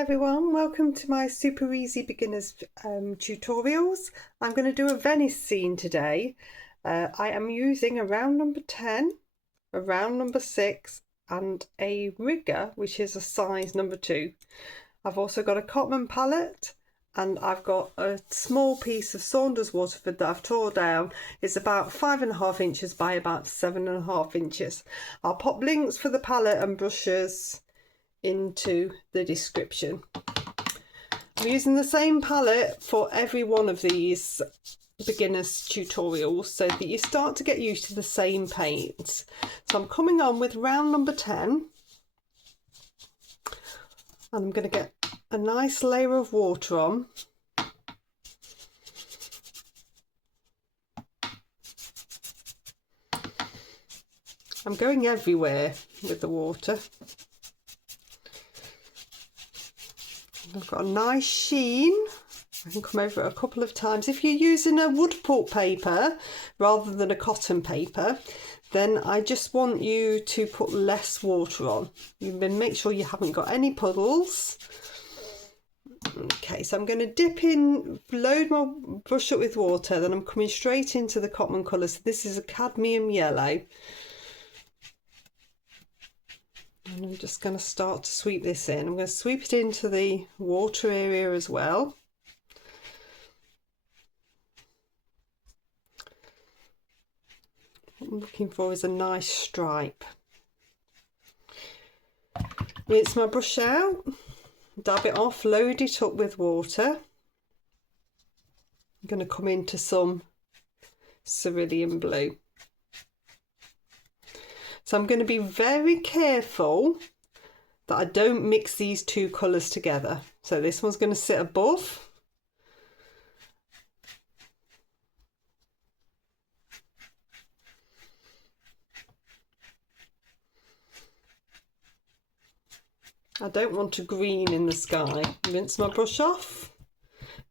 Hi everyone, welcome to my super easy beginners tutorials. I'm going to do a Venice scene today. I am using a round number 10, a round number 6 and a rigger which is a size number 2. I've also got a Cotman palette and I've got a small piece of Saunders Waterford that I've tore down. It's about 5.5 inches by about 7.5 inches. I'll pop links for the palette and brushes into the description. I'm using the same palette for every one of these beginners tutorials so that you start to get used to the same paints. So I'm coming on with round number 10 and I'm going to get a nice layer of water on. I'm going everywhere with the water. I've got a nice sheen. I can come over it a couple of times. If you're using a wood pulp paper rather than a cotton paper, then I just want you to put less water on. You can make sure you haven't got any puddles. Okay, so I'm going to dip in, load my brush up with water, then I'm coming straight into the Cotman colour. So this is a cadmium yellow. And I'm just going to start to sweep this in. I'm going to sweep it into the water area as well. What I'm looking for is a nice stripe. Rinse my brush out, dab it off, load it up with water. I'm going to come into some cerulean blue. So I'm going to be very careful that I don't mix these two colours together. So this one's going to sit above. I don't want a green in the sky. Rinse my brush off,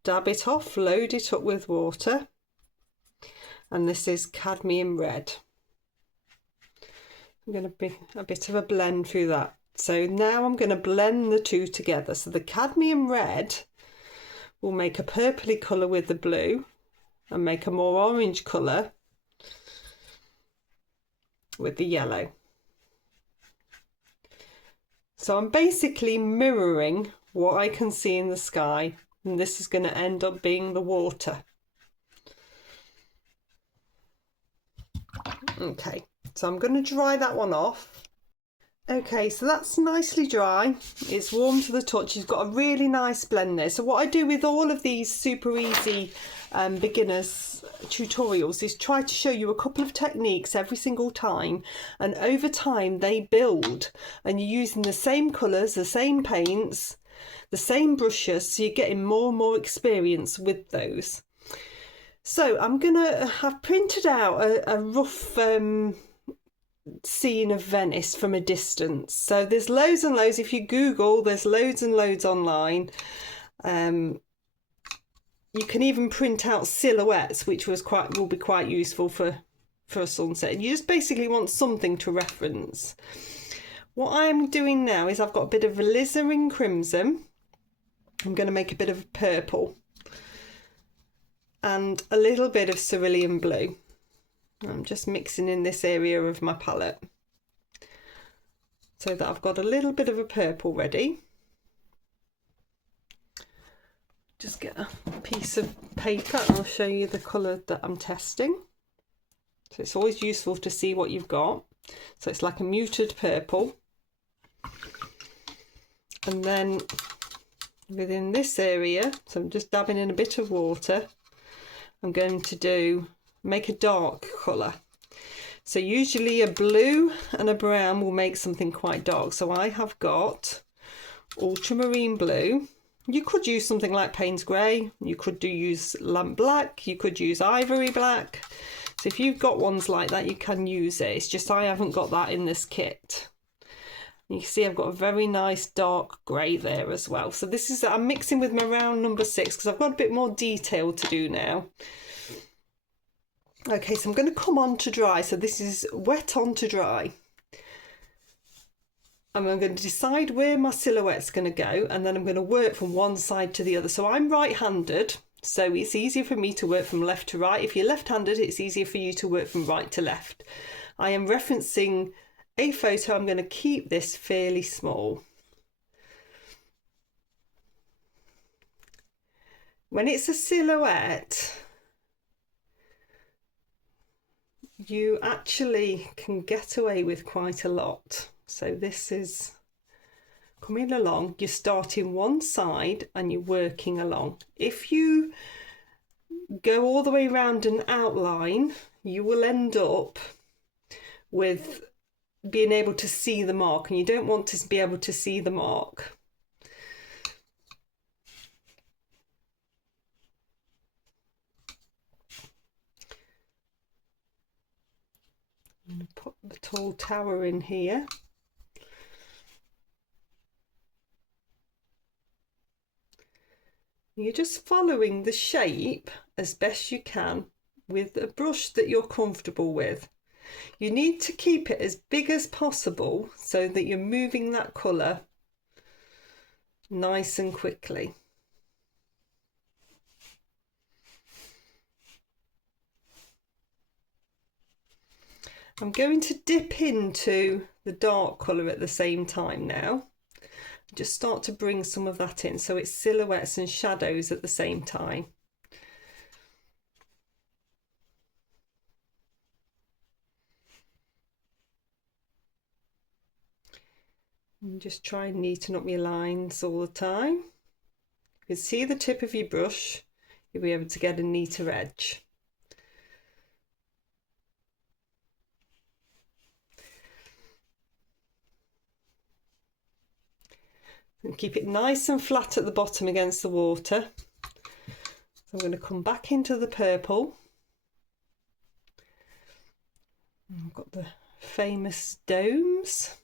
dab it off, load it up with water. And this is cadmium red. I'm going to be a bit of a blend through that. So now I'm going to blend the two together. So the cadmium red will make a purpley colour with the blue and make a more orange colour with the yellow. So I'm basically mirroring what I can see in the sky, and this is going to end up being the water. Okay. So I'm going to dry that one off. Okay, so that's nicely dry. It's warm to the touch. It's got a really nice blend there. So what I do with all of these super easy beginners tutorials is try to show you a couple of techniques every single time, and over time they build and you're using the same colours, the same paints, the same brushes, so you're getting more and more experience with those. So I'm going to have printed out a rough scene of Venice from a distance. So there's loads and loads. If you Google, there's loads and loads online. You can even print out silhouettes, which will be quite useful for a sunset. And you just basically want something to reference. What I'm doing now is I've got a bit of alizarin crimson. I'm going to make a bit of purple and a little bit of cerulean blue. I'm just mixing in this area of my palette so that I've got a little bit of a purple ready. Just get a piece of paper and I'll show you the colour that I'm testing. So it's always useful to see what you've got. So it's like a muted purple. And then within this area, so I'm just dabbing in a bit of water, I'm going to make a dark colour. So usually a blue and a brown will make something quite dark. So I have got ultramarine blue. You could use something like Payne's grey. You could use lamp black. You could use ivory black. So if you've got ones like that, you can use it. It's just I haven't got that in this kit. You can see I've got a very nice dark grey there as well. So this is, I'm mixing with my round number 6 because I've got a bit more detail to do now. Okay, so I'm going to come on to dry. So this is wet on to dry. and I'm going to decide where my silhouette's going to go, and then I'm going to work from one side to the other. So I'm right-handed, so it's easier for me to work from left to right. If you're left-handed, it's easier for you to work from right to left. I am referencing a photo. I'm going to keep this fairly small. When it's a silhouette, you actually can get away with quite a lot. So this is coming along, you're starting one side and you're working along. If you go all the way around an outline, you will end up with being able to see the mark, and you don't want to be able to see the mark. I'm going to put the tall tower in here. You're just following the shape as best you can with a brush that you're comfortable with. You need to keep it as big as possible so that you're moving that colour nice and quickly. I'm going to dip into the dark colour at the same time now. Just start to bring some of that in, so it's silhouettes and shadows at the same time. And just try and neaten up your lines all the time. You can see the tip of your brush, you'll be able to get a neater edge. And keep it nice and flat at the bottom against the water. So I'm going to come back into the purple. I've got the famous domes.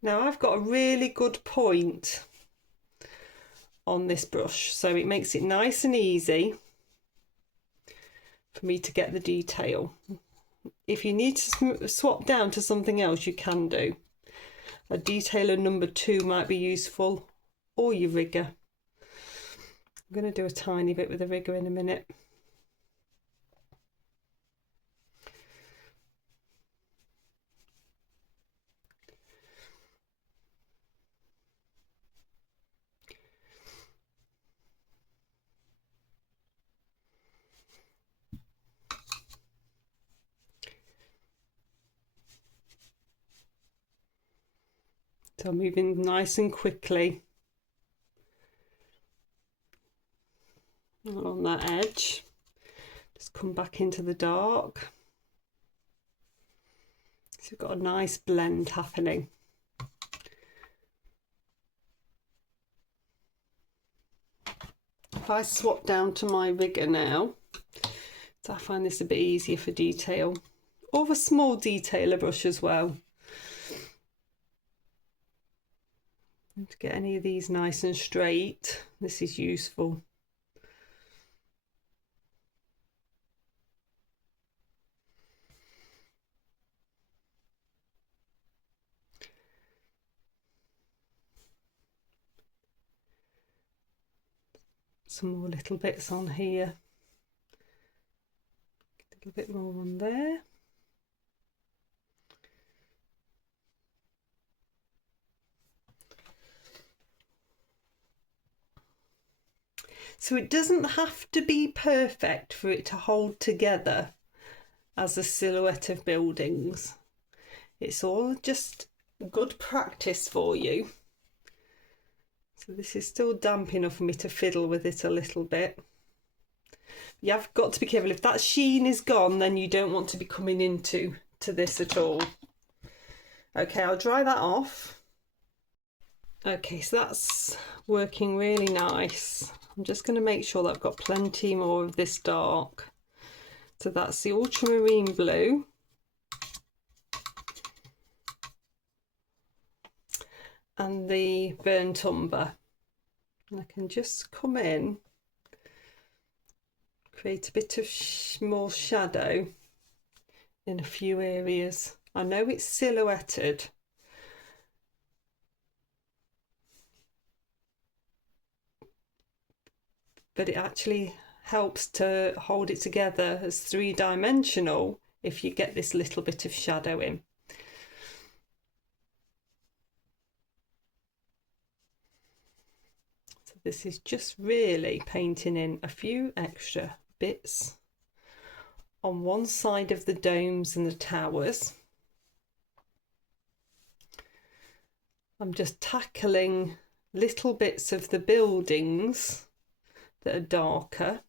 Now I've got a really good point on this brush, so it makes it nice and easy for me to get the detail. If you need to swap down to something else, you can do. A detailer number 2 might be useful, or your rigger. I'm going to do a tiny bit with the rigger in a minute. So I'm moving nice and quickly along that edge. Just come back into the dark. So we've got a nice blend happening. If I swap down to my rigger now, so I find this a bit easier for detail, or a small detailer brush as well. And to get any of these nice and straight, this is useful. Some more little bits on here, a little bit more on there. So it doesn't have to be perfect for it to hold together as a silhouette of buildings. It's all just good practice for you. So this is still damp enough for me to fiddle with it a little bit. You have got to be careful. If that sheen is gone, then you don't want to be coming into this at all. Okay, I'll dry that off. Okay, so that's working really nice. I'm just going to make sure that I've got plenty more of this dark. So that's the ultramarine blue. And the burnt umber. And I can just come in, create a bit of more shadow in a few areas. I know it's silhouetted, but it actually helps to hold it together as three-dimensional if you get this little bit of shadow in. So this is just really painting in a few extra bits on one side of the domes and the towers. I'm just tackling little bits of the buildings that are darker,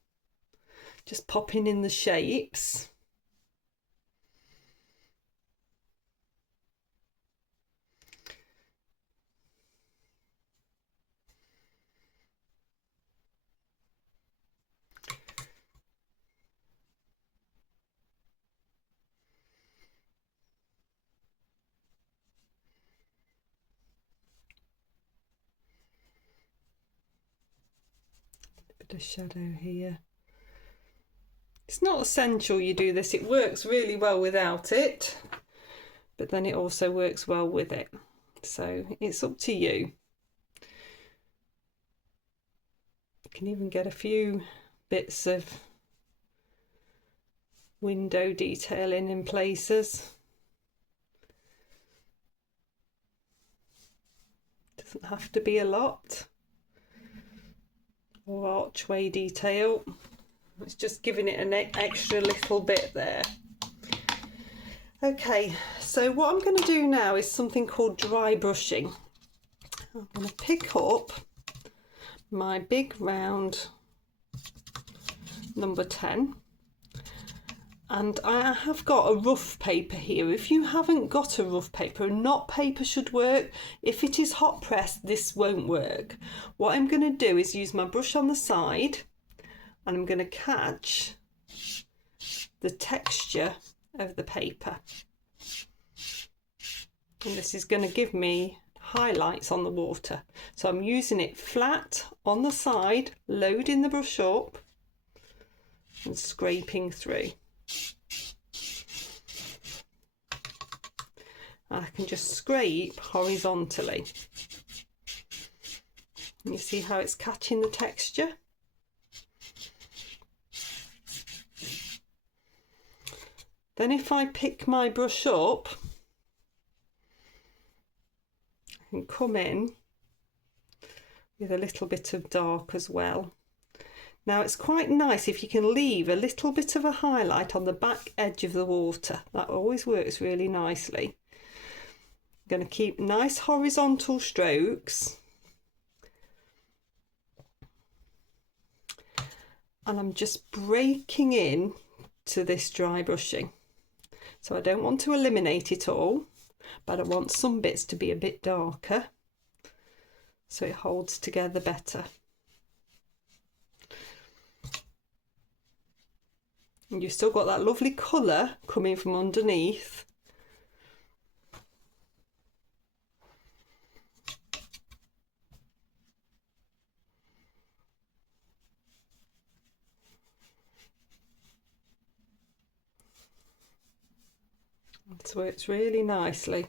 just popping in the shapes. Bit of shadow here. It's not essential you do this, it works really well without it, but then it also works well with it, so it's up to you. You can even get a few bits of window detailing in places. Doesn't have to be a lot. Or archway detail. It's just giving it an extra little bit there. Okay, so what I'm going to do now is something called dry brushing. I'm going to pick up my big round number 10, and I have got a rough paper here. If you haven't got a rough paper, a knot paper should work. If it is hot pressed, this won't work. What I'm going to do is use my brush on the side, and I'm going to catch the texture of the paper, and this is going to give me highlights on the water. So I'm using it flat on the side, loading the brush up and scraping through. I can just scrape horizontally. And you see how it's catching the texture? Then if I pick my brush up, I can come in with a little bit of dark as well. Now it's quite nice if you can leave a little bit of a highlight on the back edge of the water. That always works really nicely. I'm going to keep nice horizontal strokes. And I'm just breaking in to this dry brushing. So I don't want to eliminate it all, but I want some bits to be a bit darker so it holds together better. And you've still got that lovely colour coming from underneath. It's worked really nicely.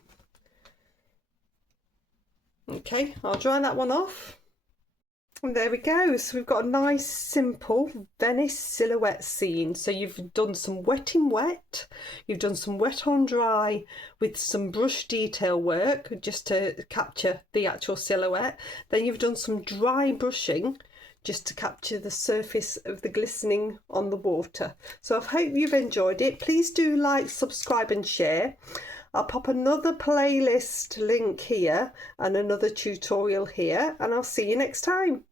Okay, I'll dry that one off. And there we go. So we've got a nice simple Venice silhouette scene. So you've done some wet in wet, you've done some wet on dry with some brush detail work just to capture the actual silhouette. Then you've done some dry brushing just to capture the surface of the glistening on the water. So I hope you've enjoyed it. Please do like, subscribe and share. I'll pop another playlist link here and another tutorial here, and I'll see you next time.